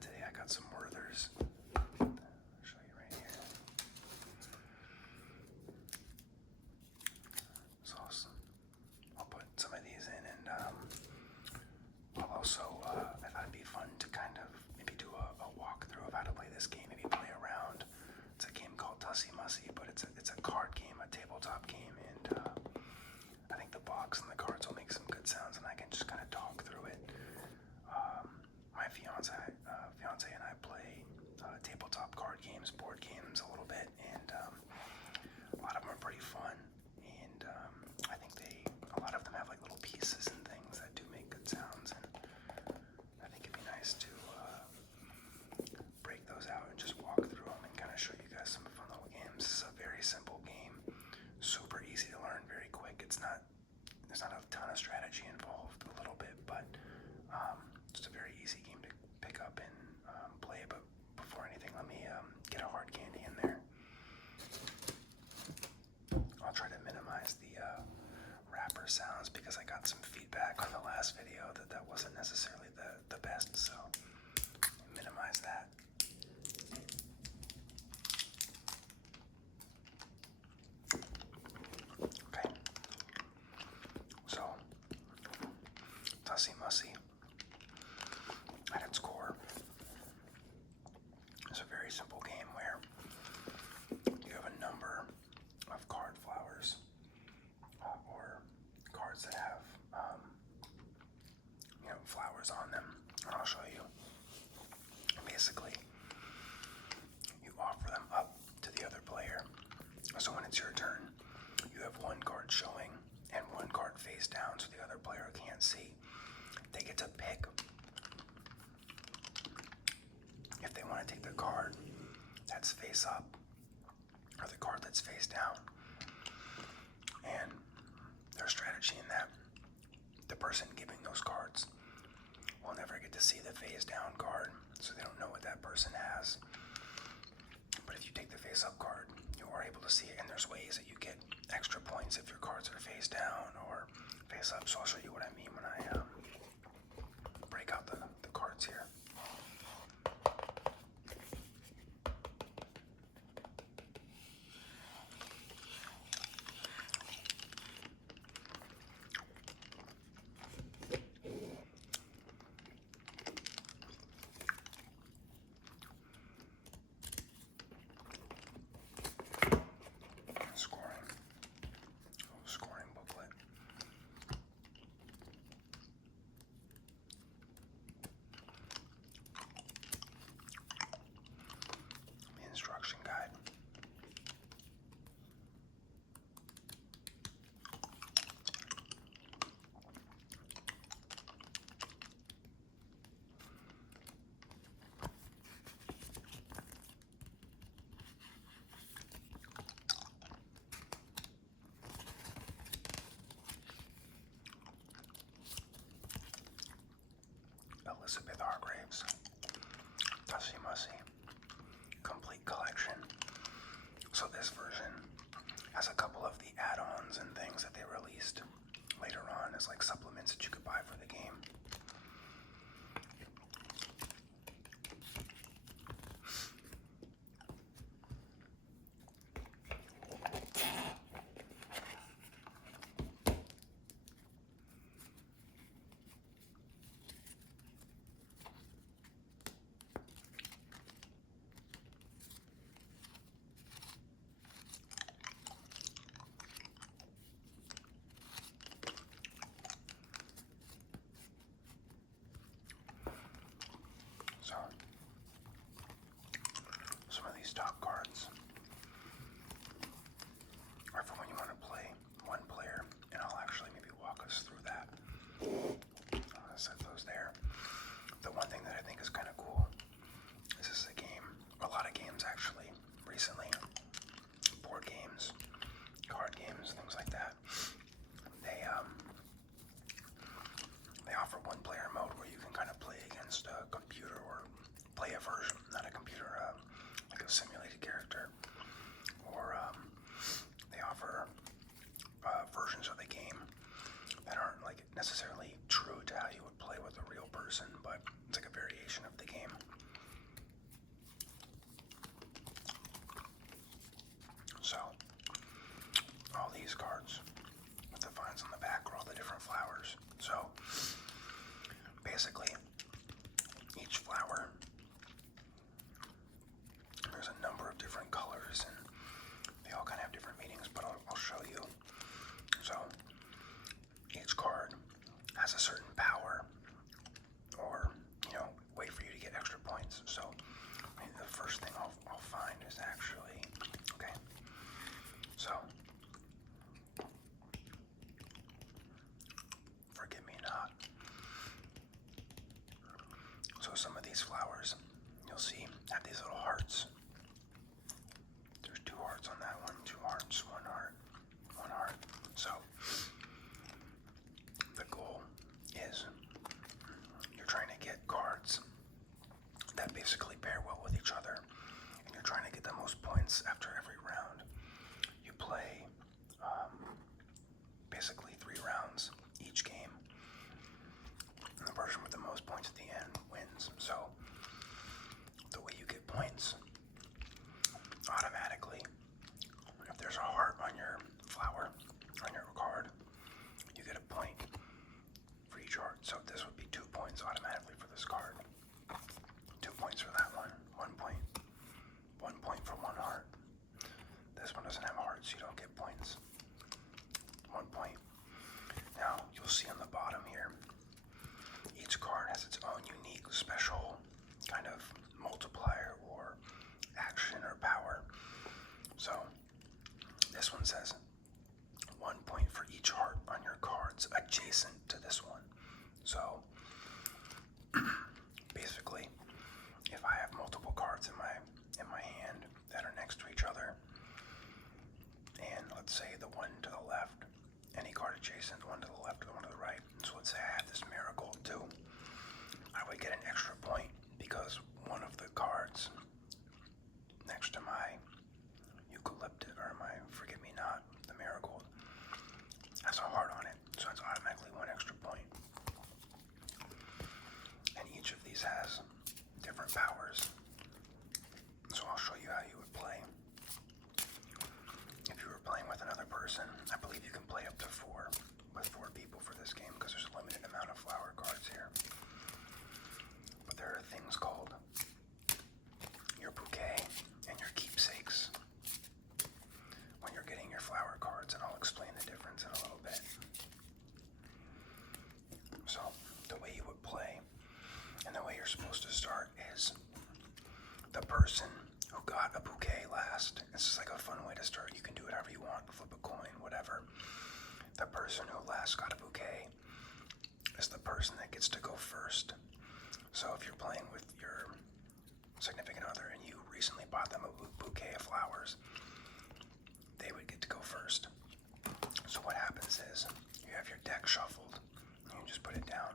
today I got some Werthers. I'll show you right here. So I'll put some of these in, and I'll also, I thought it'd be fun to kind of maybe do a walkthrough of how to play this game, maybe play around. It's a game called Tussie Mussie, but it's a card game, a tabletop game, and I think the box and the cards will make some good sounds, and I can just kind of talk through it. My fiance and I play tabletop card games, board games a little bit, and a lot of them are pretty fun. And I think a lot of them have like little pieces and things that do make good sounds, and I think it'd be nice to break those out and just walk through them and kind of show you guys some fun little games. This is a very simple game, super easy to learn, very quick. There's not a ton of strategy involved, a little bit, but just a very easy game to pick up and play. But before anything, let me get a hard candy in there. I'll try to minimize the wrapper sounds because I got some feedback on the last video that wasn't necessarily the best, so minimize that. Okay, so Tussie Mussie at its core is a very simple game where you have a number of card flowers or cards that have flowers on them, and I'll show you. Basically, you offer them up to the other player. So when it's your turn, you have one card showing and one card face down so the other player can't see. They get to pick if they want to take the card that's face up or the card that's face down. And there's strategy in that. The person giving those cards will never get to see the face down card, so they don't know what that person has. But if you take the face up card, you are able to see it, and there's ways that you get extra points if your cards are face down or face up. So I'll show you what I mean when I break out the cards here. Scoring booklet. The instruction guide. Elizabeth Hargrave's Tussie Mussie complete collection. So this version has a couple of the add-ons and things that they released later on as like supplements that you could buy for the game. So, some of these top cards are for when you want to play one player, and I'll actually maybe walk us through that. I'll set those there. The one thing that I think is kind of cool is this is a game, a lot of games actually, recently, board games, card games, things like that. They offer one-player mode where you can kind of play against a computer or play a version, not a computer, like a simulated character. Or they offer versions of the game that aren't like necessarily true to how you would play with a real person, but it's like a variation of the game. So some of these flowers, you'll see, have these little hearts. There's 2 hearts on that one, 2 hearts, 1 heart, 1 heart. So the goal is you're trying to get cards that basically pair well with each other, and you're trying to get the most points after every round. You play basically 3 rounds each game, and the person with the most points at the end wins. So the way you get points, automatically, if there's a heart on your flower, on your card, you get a point for each heart. So this would be 2 points automatically for this card. 2 points for that one. 1 point. 1 point for 1 heart. This one doesn't have a heart, so you don't get points. 1 point. Now, you'll see on the bottom here, each card has its own unique, special kind of multiplier or action or power. So, this one says 1 point for each heart on your cards adjacent to this one. So, basically, if I have multiple cards in my hand that are next to each other, and let's say the one to the left, any card adjacent, the one to the left, the one to the right. So let's say I have this marigold too. I would get an extra point because one of the cards next to my eucalyptus, or my forget-me-not, the marigold, has a heart on it. So it's automatically 1 extra point. And each of these has different powers. So I'll show you how you would play. If you were playing with another person, I believe you can play up to 4 with 4 people for this game because there's a limited amount of flower cards here. But there are things called your bouquet and your keepsakes when you're getting your flower cards, and I'll explain the difference in a little bit. So the way you would play and the way you're supposed to start is the person who got a bouquet last. This is like a fun way to start. You can do whatever you want, flip a coin, whatever. The person who last got a bouquet is the person that gets to go first. So if you're playing with your significant other and you recently bought them a bouquet of flowers, they would get to go first. So what happens is you have your deck shuffled, and you just put it down.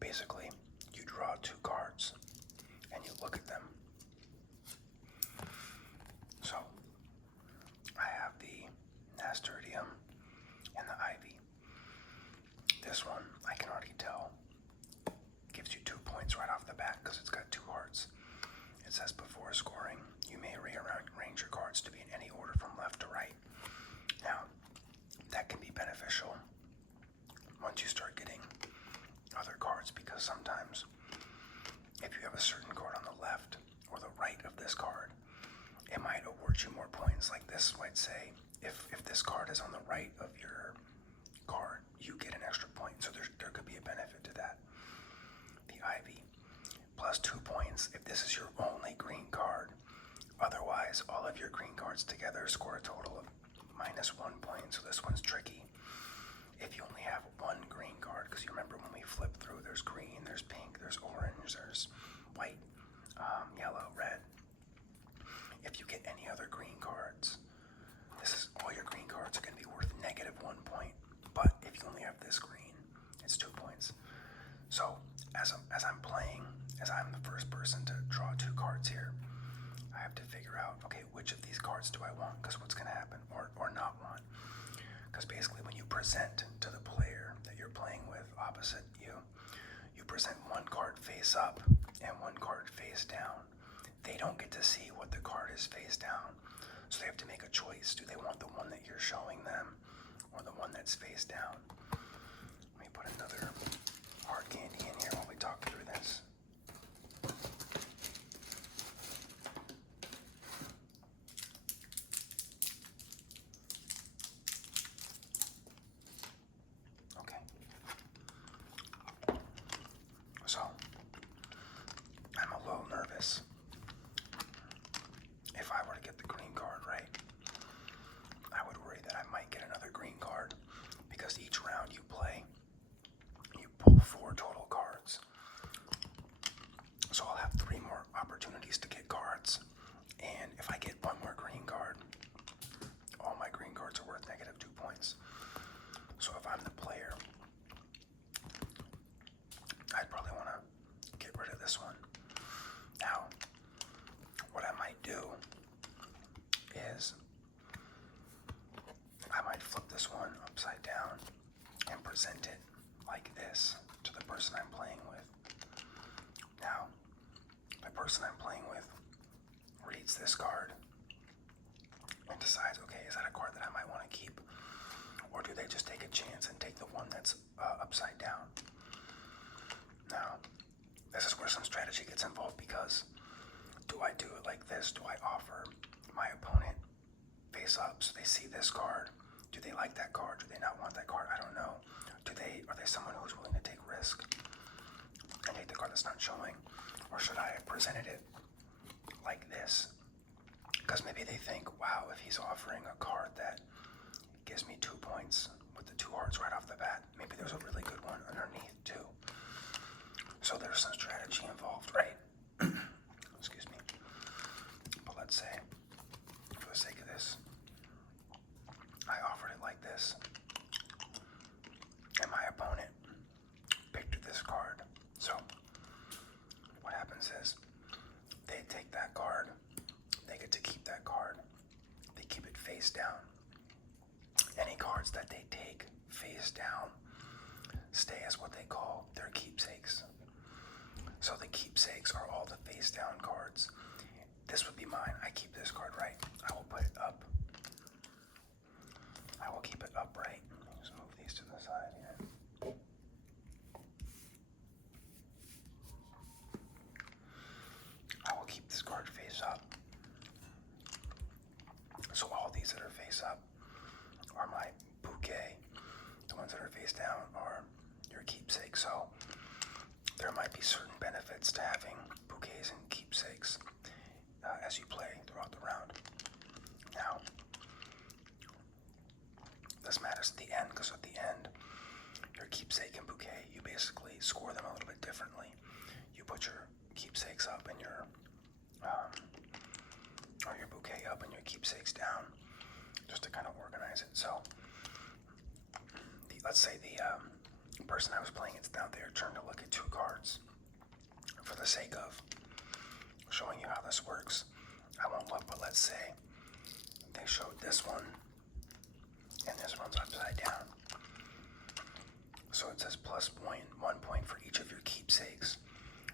Basically, you draw 2 cards and you look at them. So I have the nasturtium and the ivy. This one, I can already tell, gives you 2 points right off the bat because it's got 2 hearts. It says before scoring, you may rearrange your cards to be in any order from left to right. Now, that can be beneficial once you start getting other cards, because sometimes if you have a certain card on the left or the right of this card, it might award you more points. Like this might say, if this card is on the right of your card, you get an extra point. So there could be a benefit to that. The ivy, plus 2 points if this is your only green card. Otherwise, all of your green cards together score a total of -1 point. So this one's tricky. If you only have 1 green card, because you remember when we flip through, there's green, there's pink, there's orange, there's white, yellow, red. If you get any other green cards, all your green cards are going to be worth -1 point. But if you only have this green, it's 2 points. So as I'm playing, as I'm the first person to draw 2 cards here, I have to figure out, okay, which of these cards do I want? Because what's going to happen, or not want? Because basically when you present to the player that you're playing with opposite you, you present 1 card face up and 1 card face down. They don't get to see what the card is face down. So they have to make a choice. Do they want the one that you're showing them or the one that's face down? Let me put another hard candy in here while we talk through this. Okay. So, I'm a little nervous. If I were to get the green card right, I would worry that I might get another green card, because each round you play, you pull 4 total cards. person I'm playing with reads this card and decides, okay, is that a card that I might want to keep? Or do they just take a chance and take the one that's upside down? Now, this is where some strategy gets involved, because do I do it like this? Do I offer my opponent face up so they see this card? Do they like that card? Do they not want that card? I don't know. Are they someone who's willing to take risk and take the card that's not showing? Or should I have presented it like this? Because maybe they think, wow, if he's offering a card that gives me 2 points with the 2 hearts right off the bat, maybe there's a really good one underneath too. So there's some strategy involved, right? Excuse me. But let's say, for the sake of this, I offered it like this, and my opponent picked this card. So what happens is they take that card, they get to keep that card, they keep it face down. Any cards that they take face down stay as what they call their keepsakes. So the keepsakes are all the face down cards. This would be mine. I keep this card right. I will put it up. I will keep it upright. Just move these to the side here. I will keep this card face up. So all these that are face up are my bouquet. The ones that are face down are your keepsake. So there might be certain benefits to having bouquets and keepsakes as you play throughout the round. Now, this matters at the end, because at the end, your keepsake and bouquet, you basically score them a little bit differently. You put your keepsakes up and your bouquet up and your keepsakes down, just to kind of organize it. So, let's say the person I was playing it's down there turned to look at 2 cards. For the sake of showing you how this works, I won't look, but let's say they showed this one and this one's upside down. So it says +1 point for each of your keepsakes,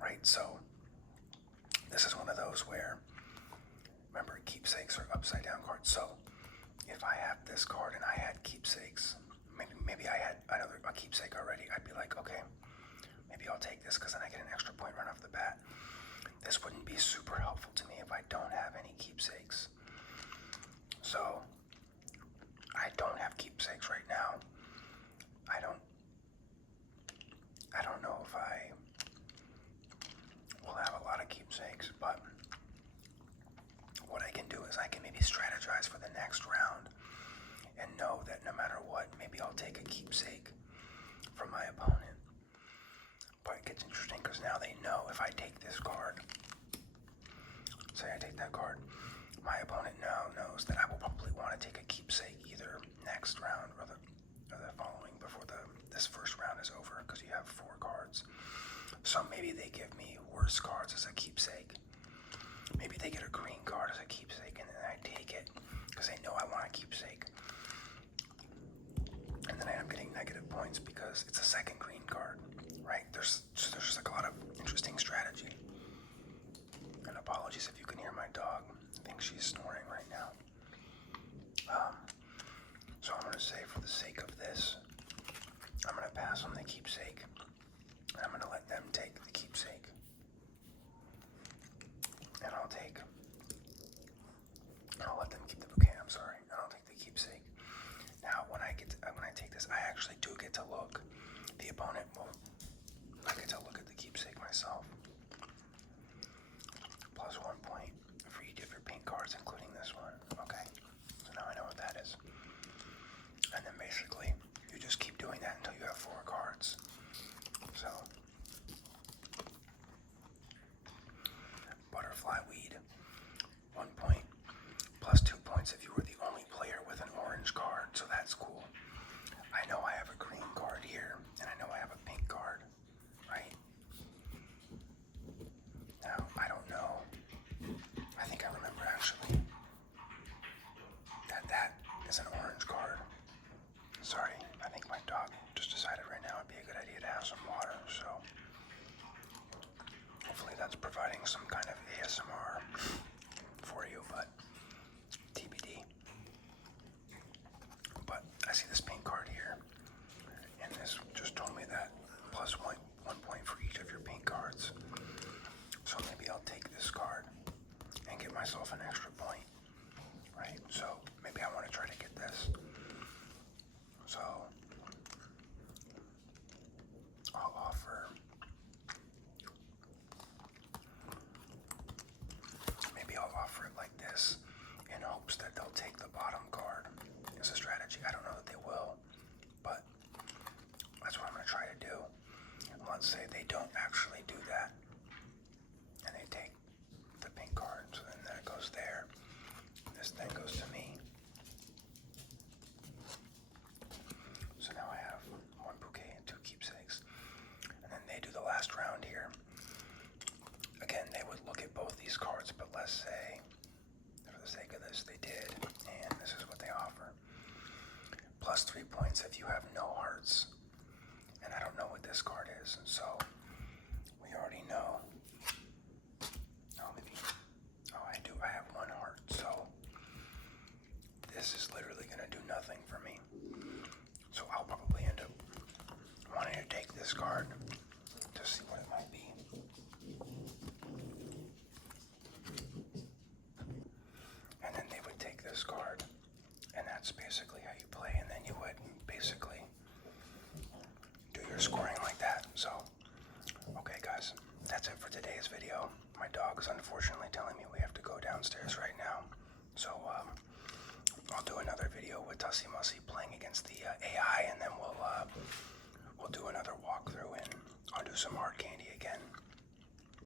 right? So this is one of those where, remember, keepsakes are upside down cards. So if I have this card and I had keepsakes, maybe I had a keepsake already, I'd be like, okay, maybe I'll take this because then I get an extra point right off the bat. This wouldn't be super helpful to me if I don't have any keepsakes. So I don't have keepsakes right now. I don't know if I will have a lot of keepsakes, but what I can do is I can maybe strategize for the next round and know that no matter what, maybe I'll take a keepsake from my opponent. But it gets interesting because now they know if I take this card, say I take that card, my opponent now knows that I will probably want to take a keepsake either next round or the following, before this first round is over, because you have 4 cards. So maybe they give me worse cards as a keepsake. Maybe they get a green card as a keepsake, and then I take it because they know I want a keepsake. And then I end up getting negative points because it's a second green card, right? There's just like a lot of interesting strategy. And apologies if you can hear my dog. I think she's snoring right now. So I'm going to say, for the sake of this, I'm going to pass on the keepsake. And I'm going to let them take the keepsake. And I'll let them keep the bouquet, I'm sorry. And I'll take the keepsake. Now, when I take this, I actually do get to look. The opponent will, I get to look at the keepsake myself. +1 point for each of your pink cards, including this one. Okay, so now I know what that is. And then basically, you just keep doing that until you have 4 cards. So, butterfly weed, 1 point, +2 points if you were the only player with an orange card, so that's cool. I know I have a green card here, and I know I have a pink card, right? Now, I don't know. I think I remember actually that is an orange card. Sorry, I think my dog just decided right now it'd be a good idea to have some water, so hopefully that's providing some kind of let's say they don't actually do that, and they take the pink card, so then that goes there. This then goes to me. So now I have one bouquet and two keepsakes. And then they do the last round here. Again, they would look at both these cards, but let's say, for the sake of this, they did, and this is what they offer. Plus 3 points if you have no hearts. And I don't know what this card is, so we already know. Oh, maybe. Oh, I do. I have one heart, so this is literally going to do nothing for me. So I'll probably end up wanting to take this card to see what it might be. And then they would take this card, and that's basically how you play, and then you would basically do your scoring like that. So, okay guys, that's it for today's video. My dog is unfortunately telling me we have to go downstairs right now. So, I'll do another video with Tussie Mussie playing against the AI, and then we'll do another walkthrough, and I'll do some arcane